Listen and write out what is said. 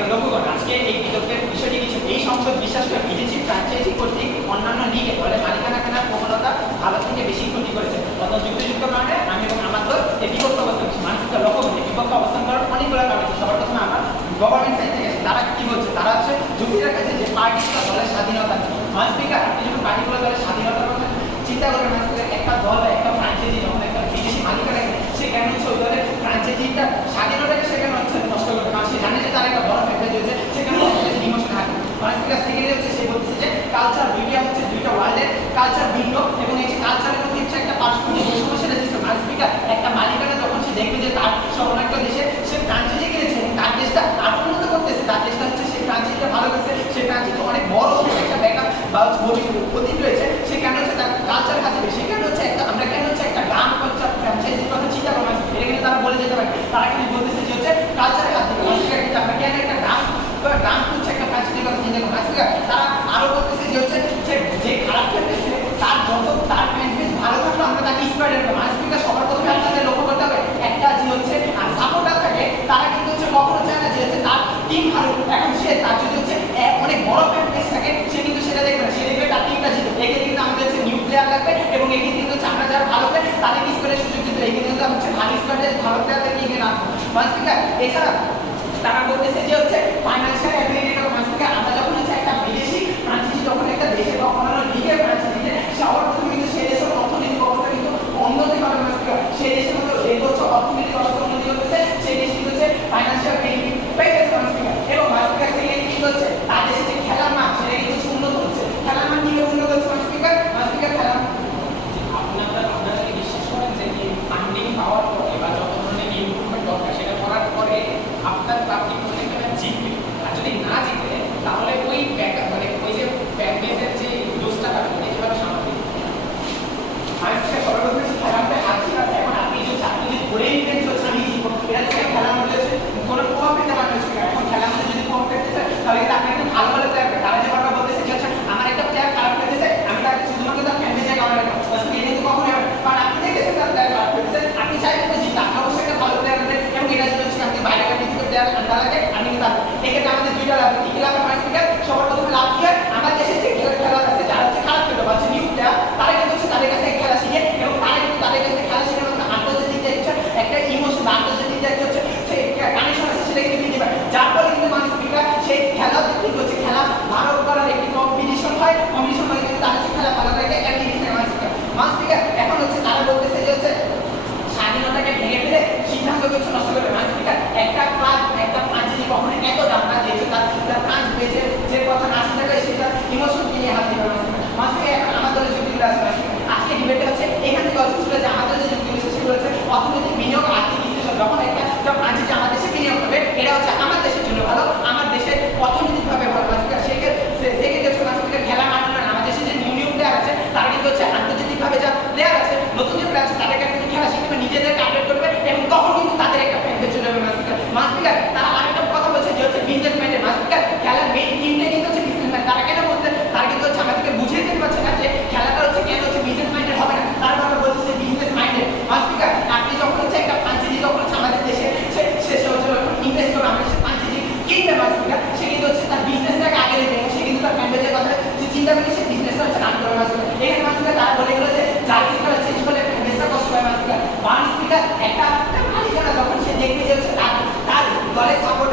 থেকে লক্ষ্য করুন আজকে এই বিতর্কের বিষয়টি কিছু এই সংসদ বিশ্বাস করে বিদেশি ফ্র্যাঞ্চাইজি কর্তৃক অন্যান্য লিগে দলে মালিকানা কেনার প্রবণতা ভারত থেকে বেশি ক্ষতি করেছে। অত যুক্তিযুক্ত কারণে আমি এবং আমার দল এই বিপক্ষ অবস্থান করছি। মানুষকে লক্ষ্য করছি বিপক্ষ অবস্থান করার অনেকগুলো কারণ আছে। সবার প্রথমে আমার গভর্নমেন্ট সাইড থেকে তারা কি বলছে, তারা হচ্ছে যুক্তি রাখাচ্ছে যে পার্টিটা দলের স্বাধীনতা নেই। স্পিকার আপনি যখন পার্টিগুলো দলের স্বাধীনতার কথা চিন্তা করবেন, একটা দল একটা ফ্র্যাঞ্চাইজি যখন একটা বিদেশি মালিকানা সে কেন হচ্ছে ওই দলের ফ্র্যাঞ্চাইজিটা স্বাধীনতাকে সেখানে হচ্ছে নষ্ট করবে, কারণ সে জানে যে তার একটা বড় ফ্র্যাঞ্চাইজি হচ্ছে সেখানে ইমোশন থাকে। স্পিকার সেকেন্ডে হচ্ছে সে বলছে যে কালচার মিডিয়া হচ্ছে দুইটা ওয়ার্ল্ডের কালচার ভিন্ন এবং এই যে কালচারের মধ্যে হচ্ছে একটা পারস্পরিক সমস্যা রয়েছে। স্পিকার একটা মালিকানা যখন সে দেখবে যে তার অন্য একটা দেশে সে ফ্র্যাঞ্চাইজি কিনেছে এবং তার দেশটা আরো উন্নত করতেছে, তার দেশটা হচ্ছে সেই ফ্র্যাঞ্চাইজিটা ভালো করছে, সেই ফ্র্যাঞ্চাইজি অনেক বড় একটা ব্যাকআপ বা প্রতীক রয়েছে, সে কেন হচ্ছে তার কালচার হাতে সেখানে হচ্ছে একটা আমরা কেন হচ্ছে একটা গান কালচার ফ্র্যাঞ্চাইজির কথা চিন্তা করবো। এটা কিন্তু তারা বলে যেতে পারে, তারা কিন্তু বলতেছে যে হচ্ছে কালচারের হাতে কিন্তু আমরা কেন একটা গান হচ্ছে একটা ফ্র্যাঞ্চাইজির কথা চিন্তা করবো। তারা আরো বলতেছে যে হচ্ছে যে খারাপ খেলতেছে তার যত তার ফ্যানপেজ ভালো থাকলে আমরা তাকে স্কোয়াডের করবো। স্পিকার সবার প্রথমে আপনাদের লক্ষ্য করতে হবে একটা যে হচ্ছে সাপোর্টার থাকে তারা কিন্তু হচ্ছে কখনো চায় না যে হচ্ছে তার টিম হারুক। এখন সে তার যদি হচ্ছে অনেক বড় ফ্যানপেজ থাকে সে কিন্তু সেটা দেখবে না, সে দেখবে তার টিমটা জিতবে। এখানে কিন্তু আমাদের হচ্ছে নিউ প্লেয়ার লাগবে এবং এখানে কিন্তু হচ্ছে আমরা যারা ভালো প্লেয়ার তাদেরকে স্কোয়াডের সুযোগ দিতে, এখানে কিন্তু হচ্ছে ভালো স্কোয়াডের ভালো প্লেয়ারদেরকে এখানে রাখবো। স্পিকার এছাড়া তারা বলতেছে যে হচ্ছে ফাইন্যান্সিয়াল অ্যাবিলিটি অফ স্পিকার আমরা যখন হচ্ছে একটা বিদেশি ফ্র্যাঞ্চাইজি যখন একটা দেশে বা অন্যান্য লিগের ফ্র্যাঞ্চাইজিতে সবার প্রথমে কিন্তু সেই দেশের অর্থনৈতিক অবস্থা কিন্তু উন্নতি হবে। সেই দেশের মধ্যে যে হচ্ছে অর্থনৈতিক অবস্থা উন্নতি করতেছে সেই দেশ কিন্তু হচ্ছে ফাইন্যান্সিয়াল বেনিফিট পাইতেছে এবং স্পিকার সেখানে কিন্তু হচ্ছে তার দেশে যে খেলার মাঠ সেটা কিন্তু উন্নত হচ্ছে। খেলার মাঠ কিভাবে উন্নত হচ্ছে স্পিকার খেলার আপনারা কি বিশ্বাস করেন যে এই ফান্ডিং পাওয়ার পরে বা যত ধরনের ইমপ্রুভমেন্ট দরকার সেটা করার পরে আপনার পার্টি প্রত্যেকটা জিতবে, আর যদি না জিতে তাহলে ওই ব্যাকআপ মানে ওই যে ব্যাকবেসের যে লুজটা পাবেন কিভাবে সামলাবেন? সবার প্রথমে খেলার মধ্যে আর্থিক আছে। এখন আপনি যে চাকরি ধরে নিতেন হচ্ছে আমি জিতবো, এটা থেকে খেলার মধ্যে হচ্ছে কোনো প্রভাব পেতে পারবে। এখন খেলার মধ্যে যদি প্রভাব পেতে চায় তাহলে কিন্তু আপনি একটা ভালো ভালো প্লেয়ার তারা যে কথা বলতেছে যে হচ্ছে আমার একটা প্লেয়ার খারাপ খেলতেছে আমি তাকে শুধুমাত্র তার ফ্যামিলি কারণে এটা কিন্তু কখনোই হবে, কারণ আপনি দেখেছেন তার প্লেয়ার খারাপ খেলতেছে আপনি চাইবেন যে জিততে, আপনি অবশ্যই একটা ভালো প্লেয়ার আনবেন এবং এটা যদি হচ্ছে আপনি বাইরে কান্ট্রি থেকে প্লেয়ার আনতে লাগে আমি কিন্তু আনবো। এক্ষেত্রে আমাদের দুইটা লাভ, কি লাভ হয় স্পিকার? সবার প্রথমে লাভ কি হয়, আমার দেশে যে খেলা আছে যারা হচ্ছে খারাপ খেলতে পারছে নিউ প্লেয়ার তারা কিন্তু হচ্ছে তাদের কাছে খেলা শিখে এবং তারা কিন্তু তাদের কাছে খেলা শিখে আন্তর্জাতিক যে একটা ইমোশন বা আন্তর্জাতিক যে হচ্ছে সেই কানেকশন আছে সেটা কিন্তু বৃদ্ধি পায়, যার ফলে কিন্তু মানুষ স্পিকার সেই খেলা কিন্তু হচ্ছে খেলা ভালো করার একটি কম্পিটিশন হয়, কম্পিটিশন হয় কিন্তু তার হচ্ছে খেলা ভালো করে মানুষ স্পিকার। এখন হচ্ছে তারা বলতেছে যে হচ্ছে স্বাধীনতাকে ভেঙে ফেলে সিদ্ধান্ত কিছু নষ্ট করবে। মানুষ স্পিকার একটা ক্লাব একটা ফ্রাঞ্চাইজি কখনো এত দাম না যে তার ফ্রান্স বেঁচে যে কথা না চিন্তা করে সেটা ইমোশন নিয়ে হাত দিবে মানুষ স্পিকার। এখন আমার দলের যুক্তিগুলো আছে আজকে ডিবেটে হচ্ছে এখান থেকে গল্প ছিল যে আমাদের যে যুক্তিগুলো সেগুলো হচ্ছে অর্থনৈতিক বিনিয়োগ আর্থিক বিশ্লেষণ। যখন একটা ফ্রাঞ্চাইজি আমার দেশে বিনিয়োগ করবে এটা হচ্ছে আমার দেশের জন্য ভালো, আমার দেশের অর্থনৈতিকভাবে ভালো। সেক্ষেত্রে খেলা মাঠ আমার দেশে যে নিউ প্লেয়ার আছে তারা কিন্তু হচ্ছে আন্তর্জাতিকভাবে যা প্লেয়ার আছে নতুন যে প্লেয়ার আছে তাদের কাছে খেলা শিখবে নিজেদেরকে আপডেট করবে এবং তখন কিন্তু তাদের একটা ফ্যানপেজ চলে যাবে। মাসপিকার তারা আরেকটা কথা বলছে যে হচ্ছে বিজনেস মাইন্ডের। মাসপিকার খেলার মেইন টিমটা কিন্তু হচ্ছে বিজনেস মাইন্ড। তারা কেন বলতে তারা কিন্তু হচ্ছে আমাদেরকে বুঝিয়ে দিতে পারছে না যে খেলাটা হচ্ছে কেন হচ্ছে বিজনেস মাইন্ডেড হবে না, তারা কথা বলছে বিজনেস মাইন্ডেড। মাসপিকার আপনি যখন হচ্ছে একটা ফ্রাঞ্চাইজি যখন হচ্ছে আমাদের দেশে সে ইনভেস্ট করবে আমাদের ফ্রাঞ্চাইজি কিনবে মাসপিকার সে কিন্তু হচ্ছে তার বিজনেসটাকে আগে দেবে এবং সে কিন্তু তার ফ্যানপেজের কথা যে চিন্তা করে সে বিজনেসটা হচ্ছে রান করবে। মাসপিকার এখানে মাসপিকার তারা বলে গেলো যে জার্সি খেলা চেঞ্জ করলে ফ্যানপেজটা কষ্ট হয়। মাসপিকার স্পিকার একটা মালিকানা যখন সে দেখবে যে হচ্ছে তার দলের সাপোর্ট